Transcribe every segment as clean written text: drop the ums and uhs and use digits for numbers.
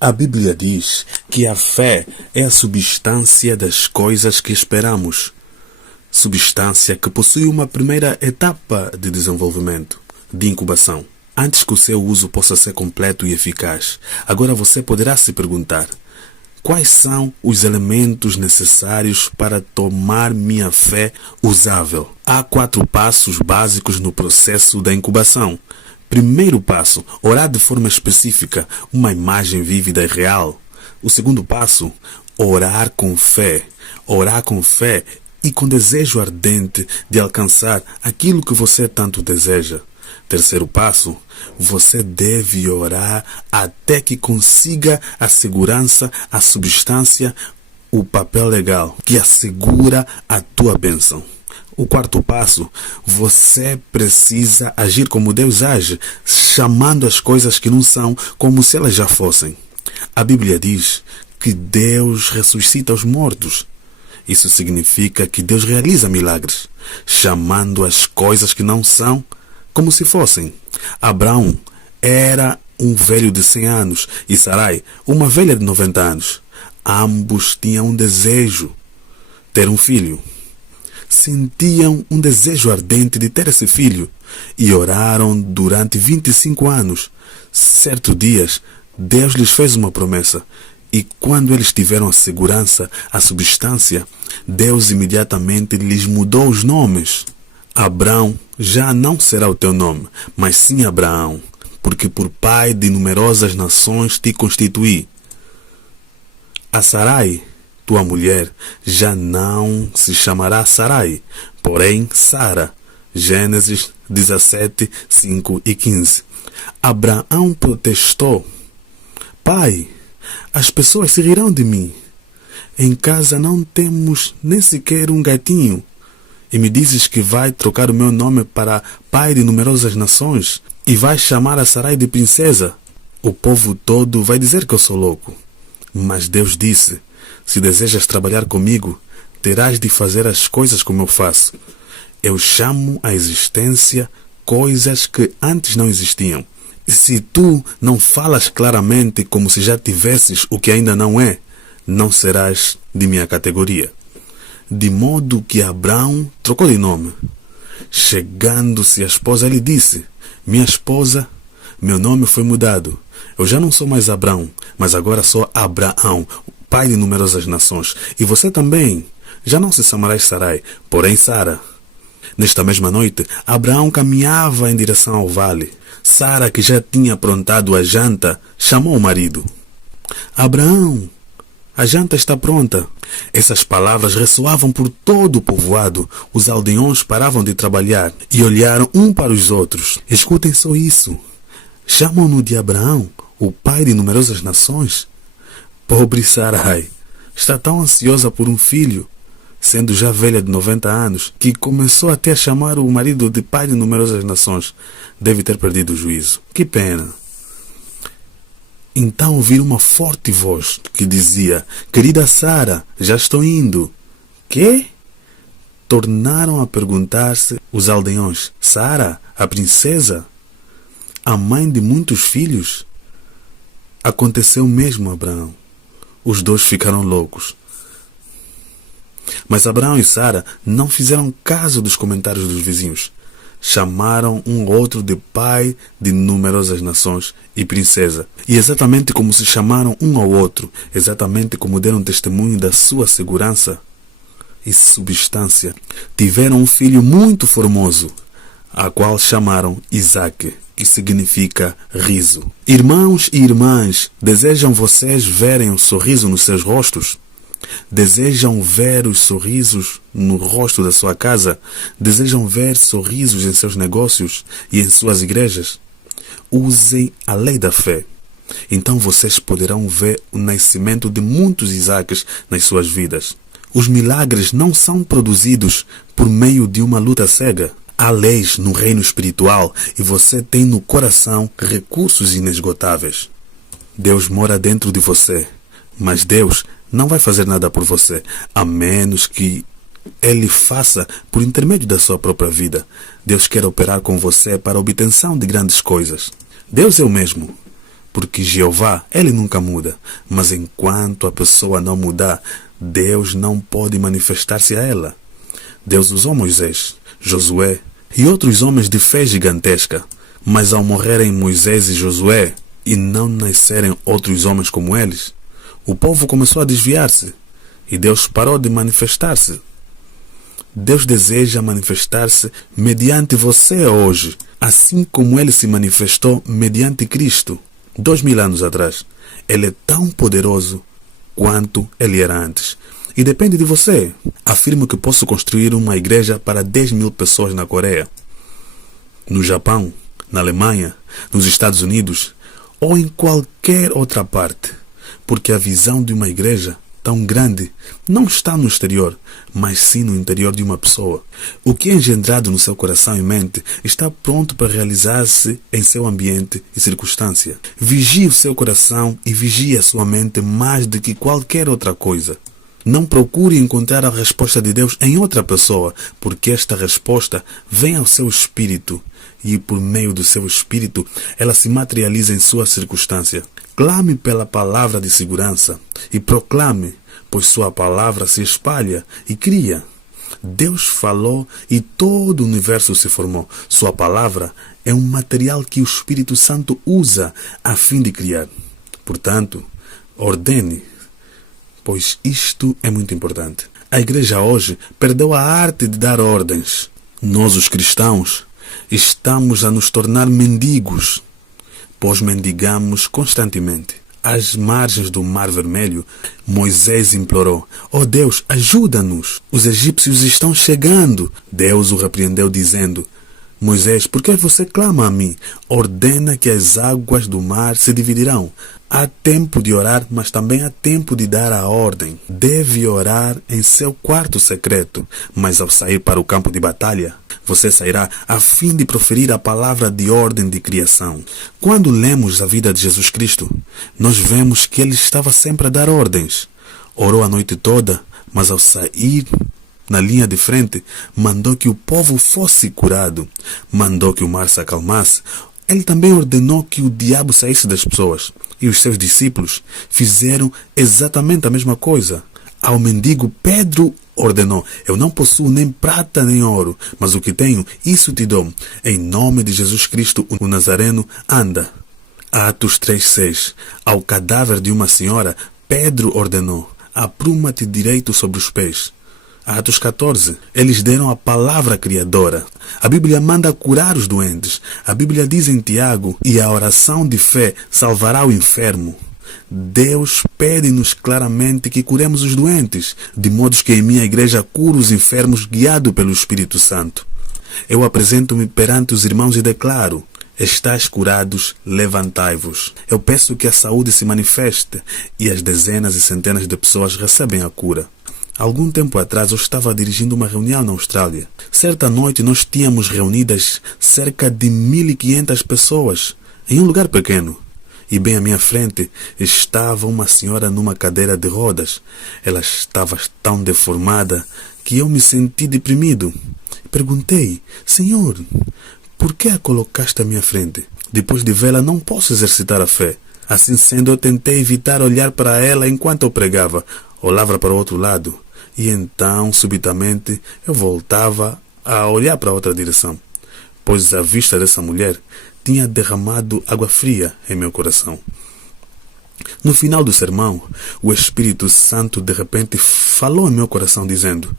A Bíblia diz que a fé é a substância das coisas que esperamos. Substância que possui uma primeira etapa de desenvolvimento, de incubação, antes que o seu uso possa ser completo e eficaz. Agora você poderá se perguntar: quais são os elementos necessários para tornar minha fé usável? Há 4 passos básicos no processo da incubação. Primeiro passo: orar de forma específica, uma imagem vívida e real. O segundo passo: orar com fé. Orar com fé e com desejo ardente de alcançar aquilo que você tanto deseja. Terceiro passo: você deve orar até que consiga a segurança, a substância, o papel legal que assegura a tua bênção. O quarto passo: você precisa agir como Deus age, chamando as coisas que não são como se elas já fossem. A Bíblia diz que Deus ressuscita os mortos. Isso significa que Deus realiza milagres, chamando as coisas que não são como se fossem. Abraão era um velho de 100 anos e Sarai, uma velha de 90 anos. Ambos tinham um desejo, ter um filho. Sentiam um desejo ardente de ter esse filho e oraram durante 25 anos. Certo dia, Deus lhes fez uma promessa e quando eles tiveram a segurança, a substância, Deus imediatamente lhes mudou os nomes. Abrão já não será o teu nome, mas sim Abraão, porque por pai de numerosas nações te constituí. A Sarai, tua mulher, já não se chamará Sarai, porém Sara. Gênesis 17, 5 e 15. Abraão protestou: Pai, as pessoas se rirão de mim. Em casa não temos nem sequer um gatinho. E me dizes que vai trocar o meu nome para pai de numerosas nações e vai chamar a Sarai de princesa. O povo todo vai dizer que eu sou louco. Mas Deus disse: se desejas trabalhar comigo, terás de fazer as coisas como eu faço. Eu chamo à existência coisas que antes não existiam. E se tu não falas claramente como se já tivesses o que ainda não é, não serás de minha categoria. De modo que Abraão trocou de nome. Chegando-se a esposa, ele disse: minha esposa, meu nome foi mudado. Eu já não sou mais Abraão, mas agora sou Abraão, pai de numerosas nações. E você também. Já não se chamarás Sarai, porém Sara. Nesta mesma noite, Abraão caminhava em direção ao vale. Sara, que já tinha aprontado a janta, chamou o marido. Abraão, a janta está pronta. Essas palavras ressoavam por todo o povoado. Os aldeões paravam de trabalhar e olharam um para os outros. Escutem só isso. Chamam-no de Abraão, o pai de numerosas nações. Pobre Sarai, está tão ansiosa por um filho, sendo já velha de 90 anos, que começou até a chamar o marido de pai de numerosas nações. Deve ter perdido o juízo. Que pena. Então ouviram uma forte voz que dizia: querida Sara, já estou indo. Quê? Tornaram a perguntar-se os aldeões: Sara, a princesa? A mãe de muitos filhos? Aconteceu mesmo, Abraão. Os dois ficaram loucos. Mas Abraão e Sara não fizeram caso dos comentários dos vizinhos. Chamaram um ou outro de pai de numerosas nações e princesa. E exatamente como se chamaram um ao outro, exatamente como deram testemunho da sua segurança e substância, tiveram um filho muito formoso, a qual chamaram Isaque, que significa riso. Irmãos e irmãs, desejam vocês verem o sorriso nos seus rostos? Desejam ver os sorrisos no rosto da sua casa? Desejam ver sorrisos em seus negócios e em suas igrejas? Usem a lei da fé. Então vocês poderão ver o nascimento de muitos Isaques nas suas vidas. Os milagres não são produzidos por meio de uma luta cega. Há leis no reino espiritual e você tem no coração recursos inesgotáveis. Deus mora dentro de você, mas Deus não vai fazer nada por você, a menos que Ele faça por intermédio da sua própria vida. Deus quer operar com você para a obtenção de grandes coisas. Deus é o mesmo. Porque Jeová, ele nunca muda. Mas enquanto a pessoa não mudar, Deus não pode manifestar-se a ela. Deus usou Moisés, Josué e outros homens de fé gigantesca. Mas ao morrerem Moisés e Josué e não nascerem outros homens como eles, o povo começou a desviar-se e Deus parou de manifestar-se. Deus deseja manifestar-se mediante você hoje, assim como ele se manifestou mediante Cristo 2000 anos atrás. Ele é tão poderoso quanto ele era antes. E depende de você. Afirmo que posso construir uma igreja para 10.000 pessoas na Coreia, no Japão, na Alemanha, nos Estados Unidos ou em qualquer outra parte. Porque a visão de uma igreja tão grande não está no exterior, mas sim no interior de uma pessoa. O que é engendrado no seu coração e mente está pronto para realizar-se em seu ambiente e circunstância. Vigie o seu coração e vigie a sua mente mais do que qualquer outra coisa. Não procure encontrar a resposta de Deus em outra pessoa, porque esta resposta vem ao seu espírito e por meio do seu espírito ela se materializa em sua circunstância. Clame pela palavra de segurança e proclame, pois sua palavra se espalha e cria. Deus falou e todo o universo se formou. Sua palavra é um material que o Espírito Santo usa a fim de criar. Portanto, ordene, pois isto é muito importante. A igreja hoje perdeu a arte de dar ordens. Nós, os cristãos, estamos a nos tornar mendigos, pois mendigamos constantemente. Às margens do Mar Vermelho, Moisés implorou: "Ó Deus, ajuda-nos! Os egípcios estão chegando!" Deus o repreendeu dizendo: "Moisés, por que você clama a mim? Ordena que as águas do mar se dividirão." Há tempo de orar, mas também há tempo de dar a ordem. Deve orar em seu quarto secreto, mas ao sair para o campo de batalha, você sairá a fim de proferir a palavra de ordem de criação. Quando lemos a vida de Jesus Cristo, nós vemos que ele estava sempre a dar ordens. Orou a noite toda, mas ao sair na linha de frente, mandou que o povo fosse curado, mandou que o mar se acalmasse. Ele também ordenou que o diabo saísse das pessoas. E os seus discípulos fizeram exatamente a mesma coisa. Ao mendigo, Pedro ordenou: "Eu não possuo nem prata nem ouro, mas o que tenho, isso te dou. Em nome de Jesus Cristo, o Nazareno, anda." Atos 3:6. Ao cadáver de uma senhora, Pedro ordenou: "Apruma-te direito sobre os pés." Atos 14. Eles deram a palavra criadora. A Bíblia manda curar os doentes. A Bíblia diz em Tiago: "E a oração de fé salvará o enfermo." Deus pede-nos claramente que curemos os doentes, de modo que em minha igreja curo os enfermos guiado pelo Espírito Santo. Eu apresento-me perante os irmãos e declaro: "Estais curados, levantai-vos." Eu peço que a saúde se manifeste e as dezenas e centenas de pessoas recebem a cura. Algum tempo atrás eu estava dirigindo uma reunião na Austrália. Certa noite nós tínhamos reunidas cerca de 1.500 pessoas em um lugar pequeno. E bem à minha frente estava uma senhora numa cadeira de rodas. Ela estava tão deformada que eu me senti deprimido. Perguntei: "Senhor, por que a colocaste à minha frente? Depois de vê-la não posso exercitar a fé." Assim sendo, eu tentei evitar olhar para ela enquanto eu pregava. Olhava para o outro lado. E então, subitamente, eu voltava a olhar para outra direção, pois a vista dessa mulher tinha derramado água fria em meu coração. No final do sermão, o Espírito Santo de repente falou em meu coração dizendo: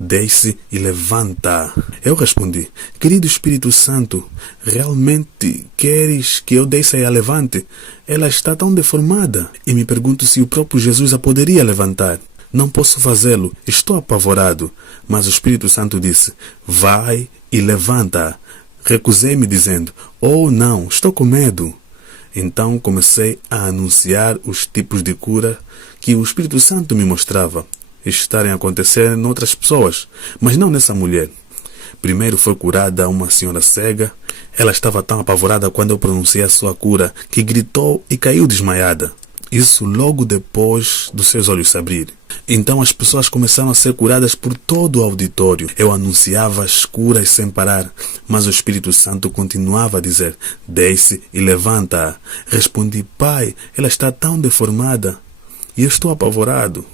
"Desce e levanta." Eu respondi: "Querido Espírito Santo, realmente queres que eu desça e a levante? Ela está tão deformada." E me pergunto se o próprio Jesus a poderia levantar. Não posso fazê-lo, estou apavorado. Mas o Espírito Santo disse: "Vai e levanta." Recusei-me dizendo: "Oh não, estou com medo." Então comecei a anunciar os tipos de cura que o Espírito Santo me mostrava estarem a acontecer em outras pessoas, mas não nessa mulher. Primeiro foi curada uma senhora cega. Ela estava tão apavorada quando eu pronunciei a sua cura que gritou e caiu desmaiada. Isso logo depois dos seus olhos se abrirem. Então as pessoas começaram a ser curadas por todo o auditório. Eu anunciava as curas sem parar, mas o Espírito Santo continuava a dizer: desce e levanta-a. Respondi: Pai, ela está tão deformada. E eu estou apavorado.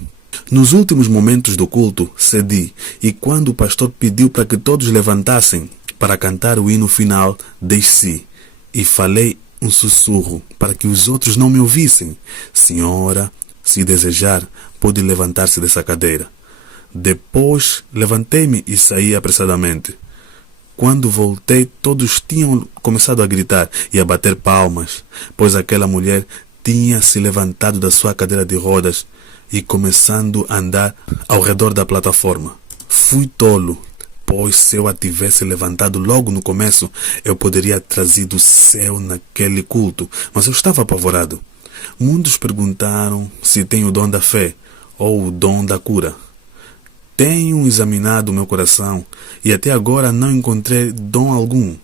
Nos últimos momentos do culto, cedi, e quando o pastor pediu para que todos levantassem para cantar o hino final, desci e falei um sussurro para que os outros não me ouvissem: Senhora, se desejar, pode levantar-se dessa cadeira. Depois levantei-me e saí apressadamente. Quando voltei, todos tinham começado a gritar e a bater palmas, pois aquela mulher tinha se levantado da sua cadeira de rodas e começando a andar ao redor da plataforma. Fui tolo, pois se eu a tivesse levantado logo no começo, eu poderia ter trazido o céu naquele culto, mas eu estava apavorado. Muitos perguntaram se tenho o dom da fé ou o dom da cura. Tenho examinado o meu coração e até agora não encontrei dom algum.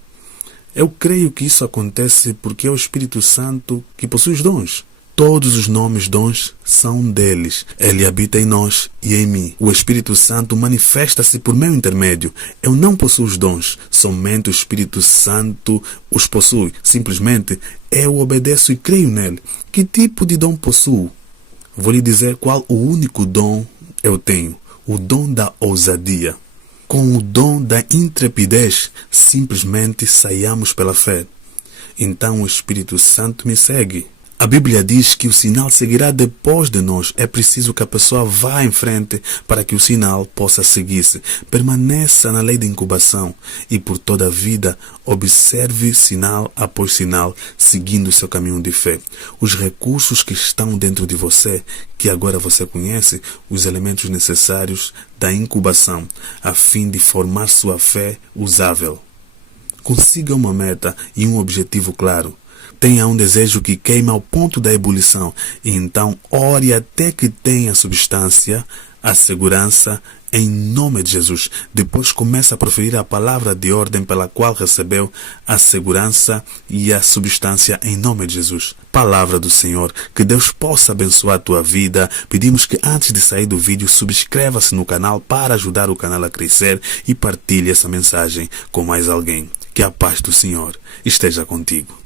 Eu creio que isso acontece porque é o Espírito Santo que possui os dons. Todos os nomes dons são deles. Ele habita em nós e em mim. O Espírito Santo manifesta-se por meu intermédio. Eu não possuo os dons. Somente o Espírito Santo os possui. Simplesmente eu obedeço e creio nele. Que tipo de dom possuo? Vou lhe dizer qual o único dom eu tenho. O dom da ousadia. Com o dom da intrepidez, simplesmente saiamos pela fé. Então o Espírito Santo me segue. A Bíblia diz que o sinal seguirá depois de nós. É preciso que a pessoa vá em frente para que o sinal possa seguir-se. Permaneça na lei de incubação e por toda a vida observe sinal após sinal, seguindo o seu caminho de fé. Os recursos que estão dentro de você, que agora você conhece, os elementos necessários da incubação, a fim de formar sua fé usável. Consiga uma meta e um objetivo claro. Tenha um desejo que queima ao ponto da ebulição e então ore até que tenha a substância, a segurança, em nome de Jesus. Depois comece a proferir a palavra de ordem pela qual recebeu a segurança e a substância em nome de Jesus. Palavra do Senhor. Que Deus possa abençoar a tua vida. Pedimos que antes de sair do vídeo, subscreva-se no canal para ajudar o canal a crescer e partilhe essa mensagem com mais alguém. Que a paz do Senhor esteja contigo.